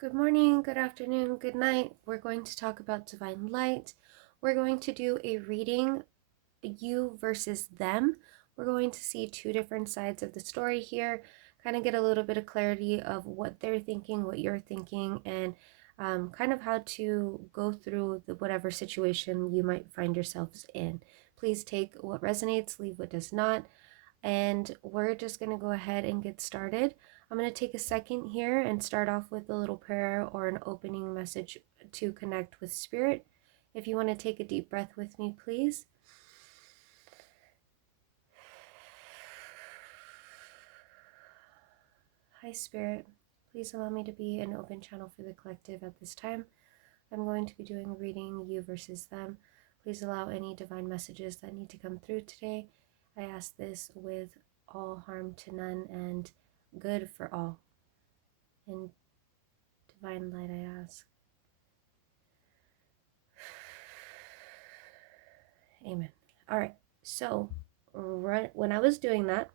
Good morning, good afternoon, good night. We're going to talk about divine light. We're going to do a reading, you versus them. We're going to see two different sides of the story here, kind of get a little bit of clarity of what they're thinking, what you're thinking, and kind of how to go through whatever situation you might find yourselves in. Please take what resonates, leave what does not. And we're just going to go ahead and get started. I'm going to take a second here and start off with a little prayer or an opening message to connect with Spirit. If you want to take a deep breath with me, please. Hi, Spirit. Please allow me to be an open channel for the collective at this time. I'm going to be doing a reading, you versus them. Please allow any divine messages that need to come through today. I ask this with all harm to none and good for all. In divine light, I ask. Amen. All right. So, right when I was doing that,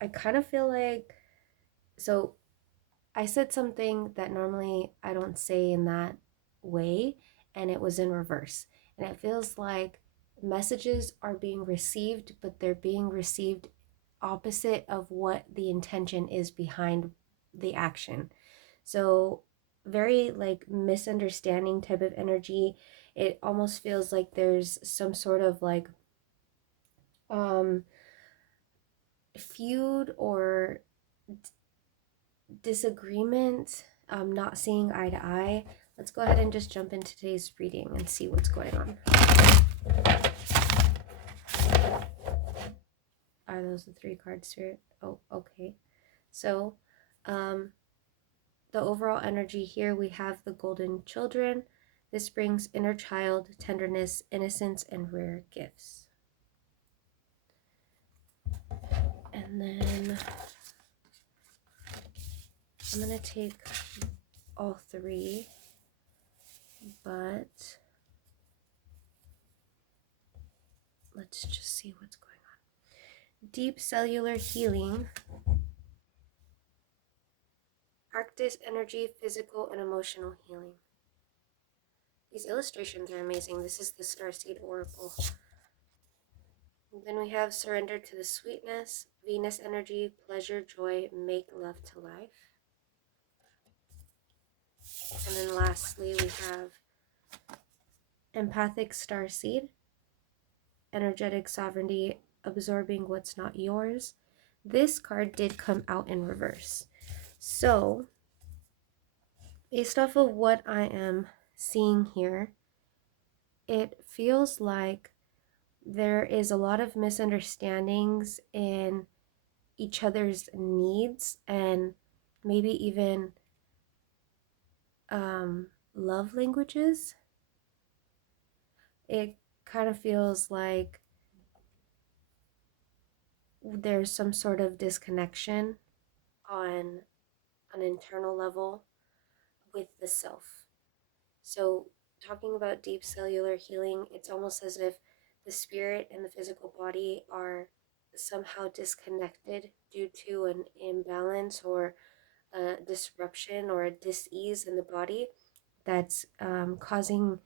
I kind of feel like, so I said something that normally I don't say in that way, and it was in reverse. And it feels like messages are being received, but they're being received opposite of what the intention is behind the action. So, very like misunderstanding type of energy. It almost feels like there's some sort of like um feud or disagreement, not seeing eye to eye. Let's go ahead and just jump into today's reading and see what's going on. Are those the three cards, Spirit? Oh, okay. So, the overall energy here, we have the golden children. This brings inner child, tenderness, innocence, and rare gifts. And then I'm going to take all three, but let's just see what's going on. Deep cellular healing, Arctis energy, physical and emotional healing. These illustrations are amazing. This is the Starseed Oracle. And then we have surrender to the sweetness, Venus energy, pleasure, joy, make love to life. And then lastly, we have empathic starseed, energetic sovereignty, absorbing what's not yours. This card did come out in reverse. So, based off of what I am seeing here, it feels like there is a lot of misunderstandings in each other's needs and maybe even love languages. It kind of feels like there's some sort of disconnection on an internal level with the self. So, talking about deep cellular healing, it's almost as if the spirit and the physical body are somehow disconnected due to an imbalance or a disruption or a dis-ease in the body that's causing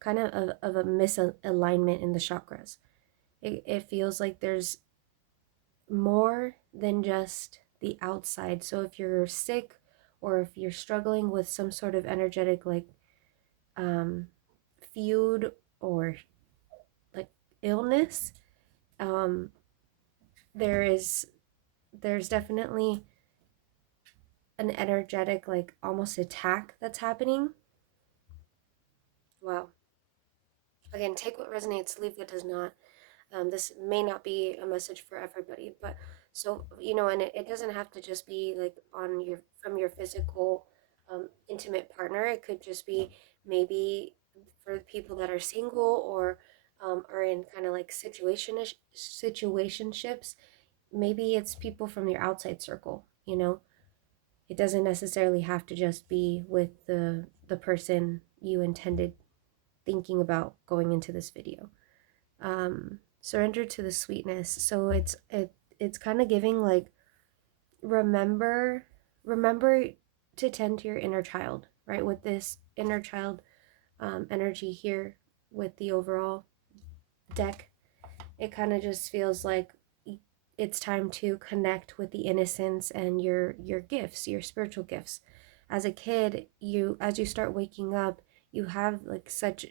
kind of a misalignment in the chakras. It feels like there's more than just the outside. So if you're sick or if you're struggling with some sort of energetic like um, feud or like illness, um, there's definitely an energetic like almost attack that's happening. Wow. Again, take what resonates, leave what does not. This may not be a message for everybody, but so and it doesn't have to just be like on your from your physical, intimate partner. It could just be maybe for people that are single or are in kind of like situationships. Maybe it's people from your outside circle. It doesn't necessarily have to just be with the person you intended thinking about going into this video. Surrender to the sweetness. So it's kind of giving like remember to tend to your inner child, right? With this inner child energy here with the overall deck, it kind of just feels like it's time to connect with the innocence and your gifts, your spiritual gifts. As a kid, as you start waking up, you have like such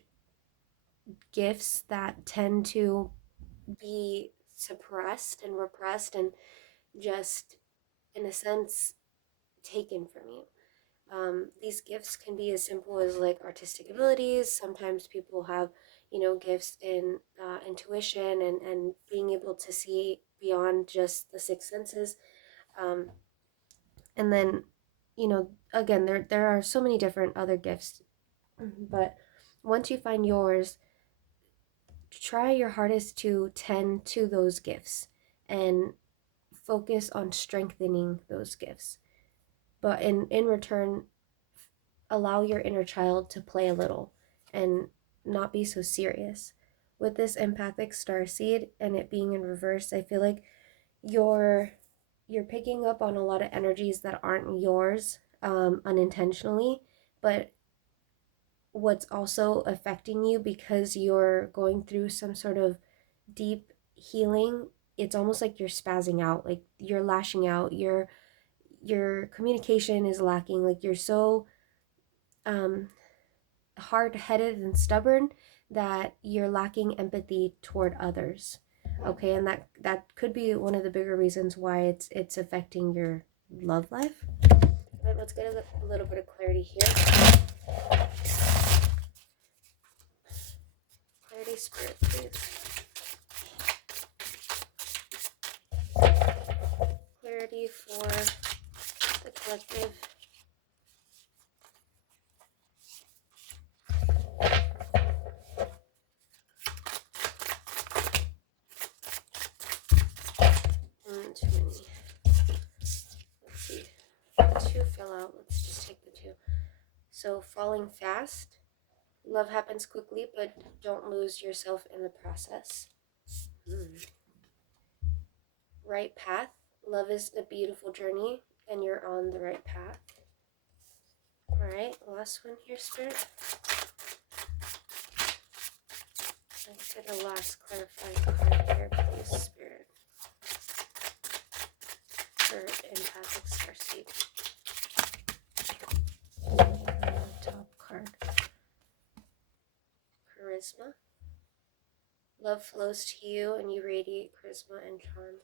gifts that tend to be suppressed and repressed and just in a sense taken from you. These gifts can be as simple as like artistic abilities. Sometimes people have, gifts in intuition and being able to see beyond just the six senses. Um, and then, again, there are so many different other gifts, but once you find yours, try your hardest to tend to those gifts and focus on strengthening those gifts. But in return, allow your inner child to play a little and not be so serious. With this empathic starseed and it being in reverse, I feel like you're picking up on a lot of energies that aren't yours unintentionally, but what's also affecting you because you're going through some sort of deep healing. It's almost like you're spazzing out, like you're lashing out, your communication is lacking, like you're so um hard-headed and stubborn that you're lacking empathy toward others. Okay, and that could be one of the bigger reasons why it's affecting your love life. All right, let's get a little bit of clarity here. Clarity, spirit, please. Clarity for the collective. Too many. Let's see. Two fell out. Let's just take the two. So falling fast. Love happens quickly, but don't lose yourself in the process. Right path. Love is a beautiful journey, and you're on the right path. All right, last one here, Spirit. Let's get a last clarifying card here, please, Spirit. For empathic starseed. Top card. Charisma. Love flows to you, and you radiate charisma and charm.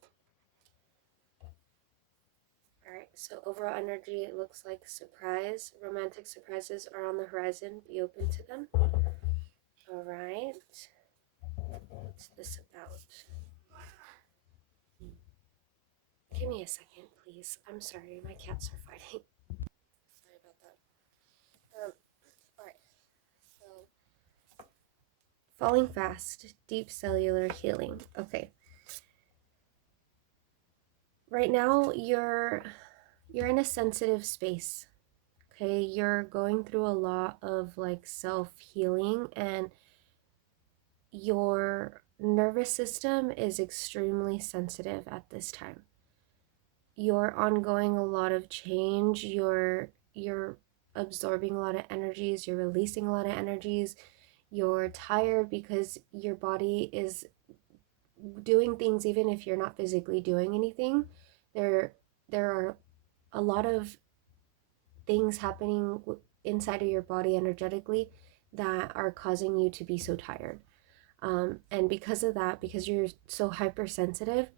Alright, so overall energy, it looks like surprise. Romantic surprises are on the horizon. Be open to them. Alright. What's this about? Give me a second, please. I'm sorry, my cats are fighting. Sorry about that. Alright. So, falling fast, deep cellular healing. Okay. Right now, you're in a sensitive space. Okay, you're going through a lot of like self-healing, and your nervous system is extremely sensitive at this time. You're ongoing a lot of change, you're absorbing a lot of energies, you're releasing a lot of energies, you're tired because your body is doing things even if you're not physically doing anything. There are a lot of things happening inside of your body energetically that are causing you to be so tired. And because of that, because you're so hypersensitive,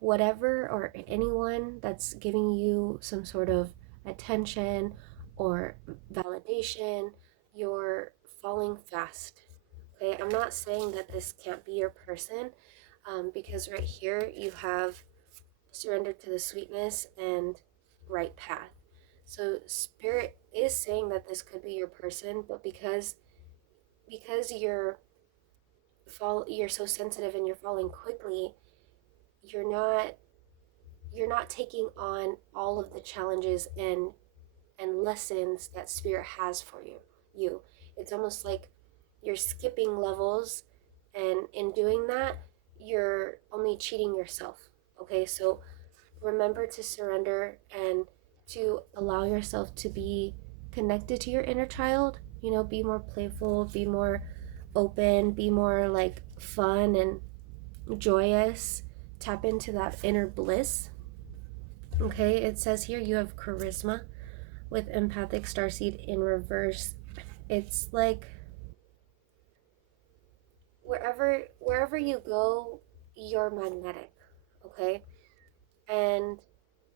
whatever or anyone that's giving you some sort of attention or validation, you're falling fast. Okay, I'm not saying that this can't be your person, because right here you have surrendered to the sweetness and right path. So spirit is saying that this could be your person, but because you're so sensitive and you're falling quickly, you're not taking on all of the challenges and lessons that spirit has for you. It's almost like you're skipping levels, and in doing that you're only cheating yourself. Okay, so remember to surrender and to allow yourself to be connected to your inner child, you know, be more playful, be more open, be more like fun and joyous, tap into that inner bliss. Okay, it says here you have charisma with empathic starseed in reverse. It's like wherever you go, you're magnetic, okay? And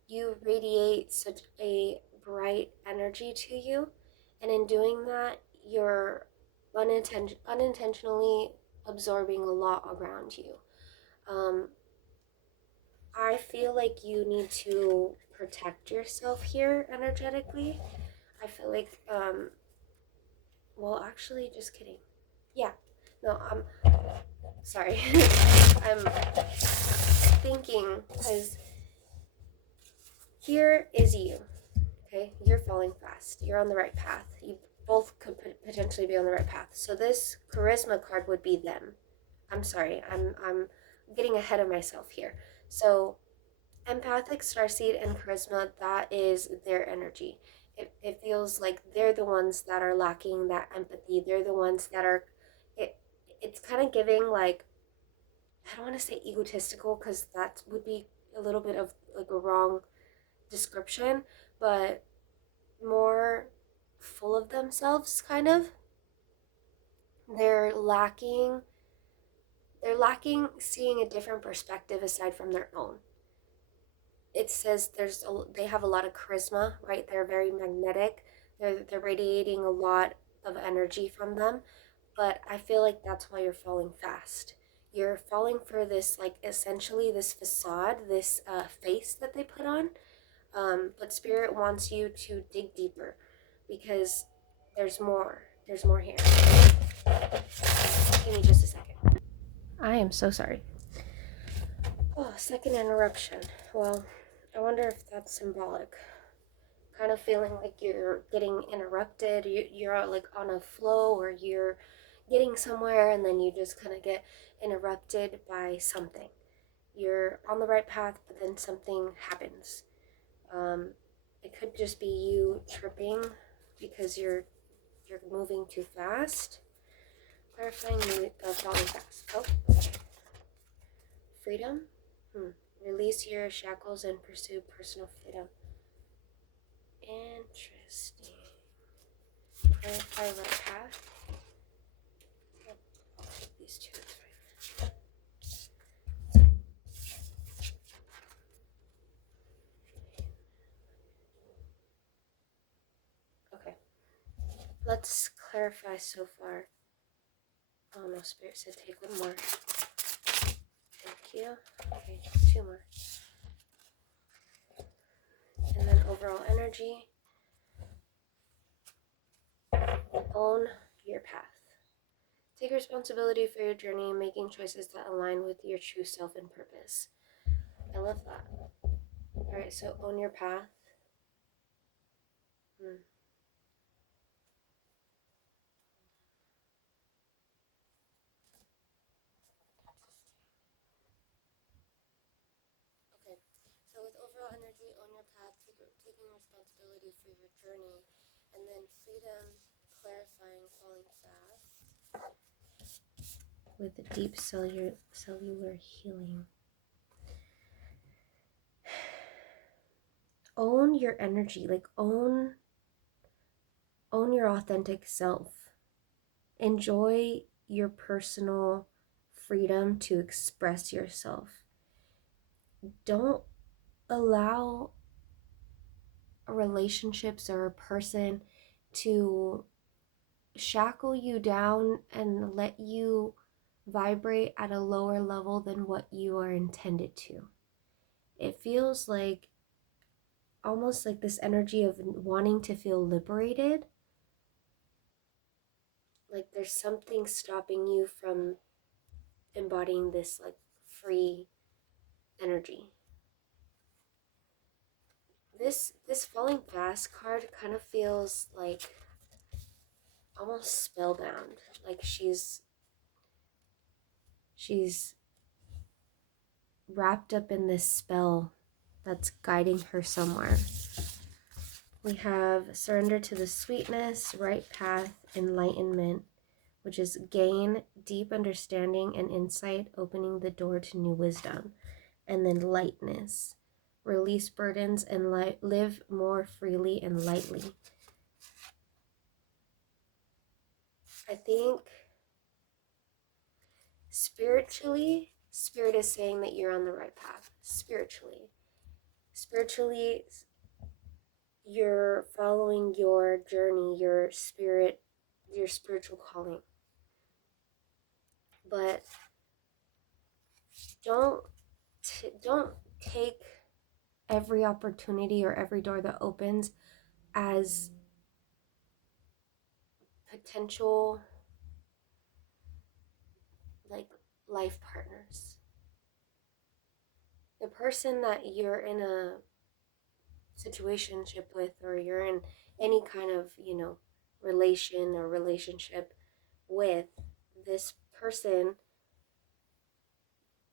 you radiate such a bright energy to you, and in doing that, you're unintentionally absorbing a lot around you. Um, I feel like you need to protect yourself here energetically. I feel like, well, actually, just kidding. Yeah, no, I'm sorry. I'm thinking because here is you. Okay, you're falling fast. You're on the right path. You both could potentially be on the right path. So this charisma card would be them. I'm sorry. I'm getting ahead of myself here. So empathic starseed and charisma, that is their energy. It feels like they're the ones that are lacking that empathy. They're the ones that are it it's kind of giving like, I don't want to say egotistical because that would be a little bit of like a wrong description, but more full of themselves kind of. They're lacking they're lacking seeing a different perspective aside from their own. It says they have a lot of charisma, right? They're very magnetic. They're radiating a lot of energy from them, but I feel like that's why you're falling fast. You're falling for this, like, essentially this facade, this face that they put on. But Spirit wants you to dig deeper because there's more. There's more here. Give me just a second. I am so sorry. Oh, second interruption. Well, I wonder if that's symbolic. Kind of feeling like you're getting interrupted. You're like on a flow, or you're getting somewhere and then you just kind of get interrupted by something. You're on the right path, but then something happens. It could just be you tripping because you're moving too fast. Clarifying falling fast. Oh, freedom. Release your shackles and pursue personal freedom. Interesting. Clarify right path. I'll take these two. It's fine. Okay. Let's clarify so far. Oh no, Spirit said take one more. Thank you. Okay, two more. And then overall energy. Own your path. Take responsibility for your journey, making choices that align with your true self and purpose. I love that. Alright, so own your path. Okay, so with overall energy, own your path, taking responsibility for your journey, and then freedom, clarifying, falling fast. With the deep cellular healing. Own your energy, like own your authentic self. Enjoy your personal freedom to express yourself. Don't allow relationships or a person to shackle you down and let you vibrate at a lower level than what you are intended to. It feels like almost like this energy of wanting to feel liberated, like there's something stopping you from embodying this like free energy. This falling fast card kind of feels like almost spellbound, like she's wrapped up in this spell that's guiding her somewhere. We have surrender to the sweetness, right path, enlightenment, which is gain deep understanding and insight, opening the door to new wisdom. And then lightness, release burdens and live more freely and lightly. I think spiritually, Spirit is saying that you're on the right path. Spiritually, you're following your journey, your spiritual calling. But don't take every opportunity or every door that opens as potential like life partners. The person that you're in a situationship with, or you're in any kind of, relation or relationship with, this person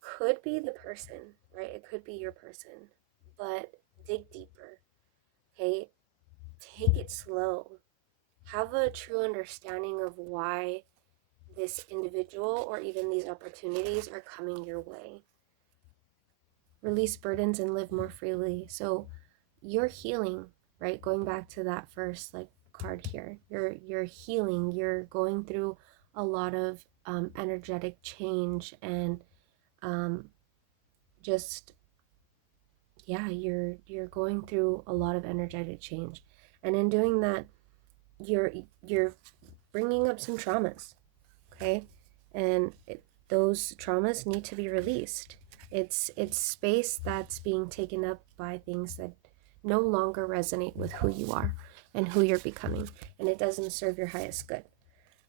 could be the person, right? It could be your person, but dig deeper, okay? Take it slow. Have a true understanding of why this individual or even these opportunities are coming your way. Release burdens and live more freely. So you're healing, right? Going back to that first card here, you're healing. You're going through a lot of energetic change and just you're going through a lot of energetic change, and in doing that, you're bringing up some traumas, okay? And those traumas need to be released. It's space that's being taken up by things that no longer resonate with who you are and who you're becoming, and it doesn't serve your highest good.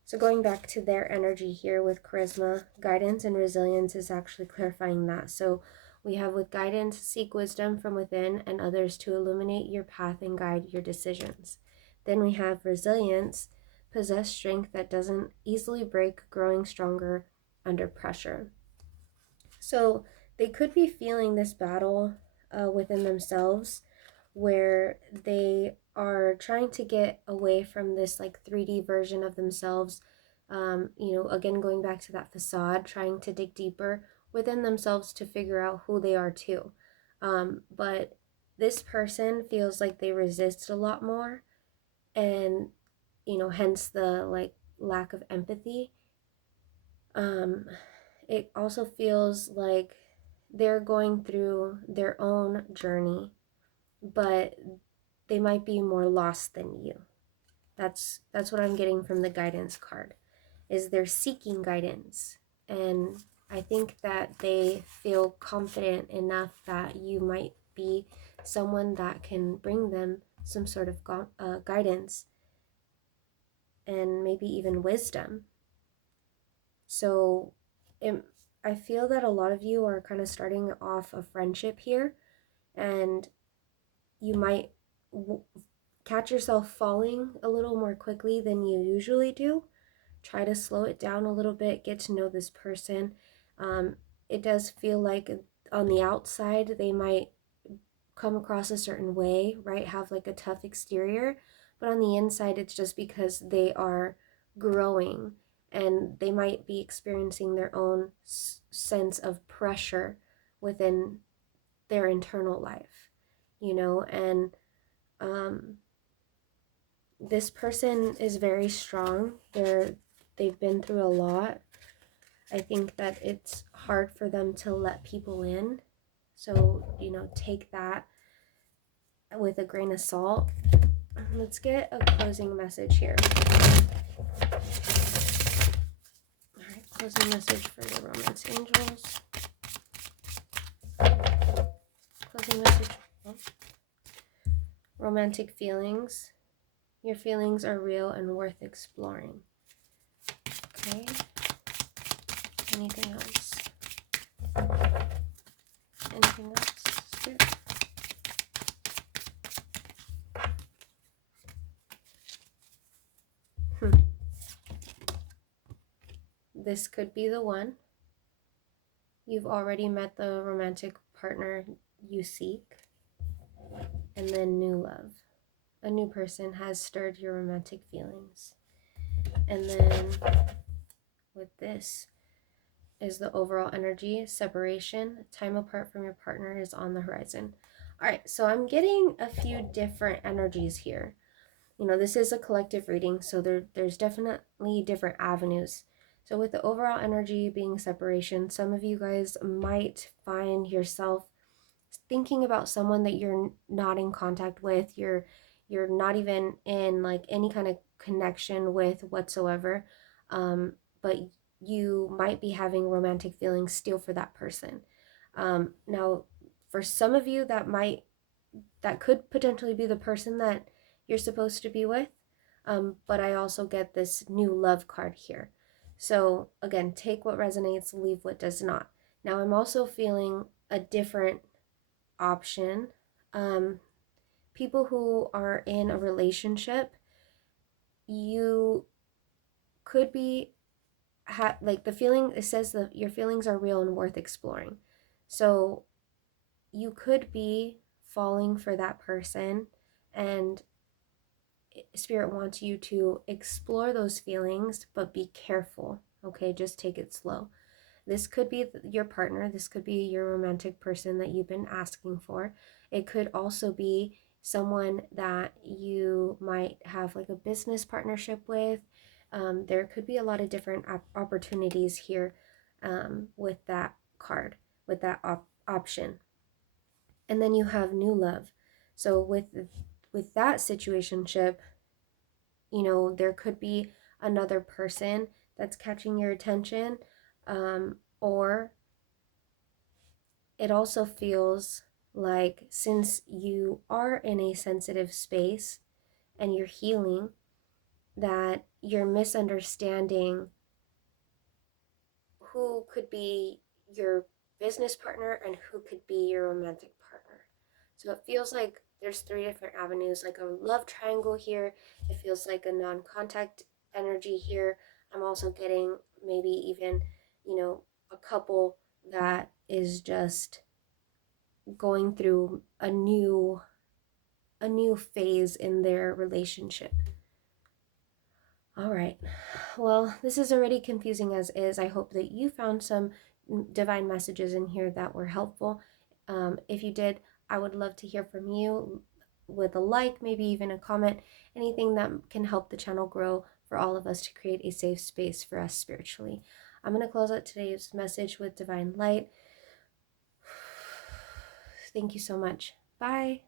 So going back to their energy here with charisma, guidance, and resilience is actually clarifying that. So we have with guidance, seek wisdom from within and others to illuminate your path and guide your decisions. Then we have resilience, possess strength that doesn't easily break, growing stronger under pressure. So they could be feeling this battle within themselves, where they are trying to get away from this 3D version of themselves. Again, going back to that facade, trying to dig deeper within themselves to figure out who they are too. But this person feels like they resist a lot more, and hence the lack of empathy. It also feels like they're going through their own journey, but they might be more lost than you. That's what I'm getting from the guidance card, is they're seeking guidance. And I think that they feel confident enough that you might be someone that can bring them some sort of guidance and maybe even wisdom. So I feel that a lot of you are kind of starting off a friendship here, and you might catch yourself falling a little more quickly than you usually do. Try to slow it down a little bit, get to know this person. It does feel like on the outside they might come across a certain way, right? Have a tough exterior, but on the inside it's just because they are growing, and they might be experiencing their own sense of pressure within their internal life, and this person is very strong. They've been through a lot. I think that it's hard for them to let people in. So, take that with a grain of salt. Let's get a closing message here. All right, closing message for the Romance Angels. Closing message. Romantic feelings. Your feelings are real and worth exploring. Okay. Anything else? Anything else? Spirit? This could be the one. You've already met the romantic partner you seek. And then new love. a new person has stirred your romantic feelings. And then with this is the overall energy. Separation, time apart from your partner is on the horizon. All right, so I'm getting a few different energies here. You know, this is a collective reading, so there's definitely different avenues. So with the overall energy being separation, some of you guys might find yourself thinking about someone that you're not in contact with, you're not even in like any kind of connection with whatsoever, but you might be having romantic feelings still for that person. Now for some of you that could potentially be the person that you're supposed to be with, but I also get this new love card here. So again, take what resonates, leave what does not. Now I'm also feeling a different option. Um, People who are in a relationship, you could be like the feeling. It says that your feelings are real and worth exploring. So you could be falling for that person, and Spirit wants you to explore those feelings, but be careful. Okay, just take it slow. This could be your partner. This could be your romantic person that you've been asking for. It could also be someone that you might have like a business partnership with. There could be a lot of different opportunities here with that card, with that option. And then you have new love. So with that situationship, you know, there could be another person that's catching your attention, or it also feels like since you are in a sensitive space and you're healing, that you're misunderstanding who could be your business partner and who could be your romantic partner. So it feels like there's three different avenues, like a love triangle here. It feels like a non-contact energy here. I'm also getting maybe even, you know, a couple that is just going through a new phase in their relationship. All right. Well, this is already confusing as is. I hope that you found some divine messages in here that were helpful. If you did, I would love to hear from you with a like, maybe even a comment, anything that can help the channel grow for all of us to create a safe space for us spiritually. I'm going to close out today's message with divine light. Thank you so much. Bye.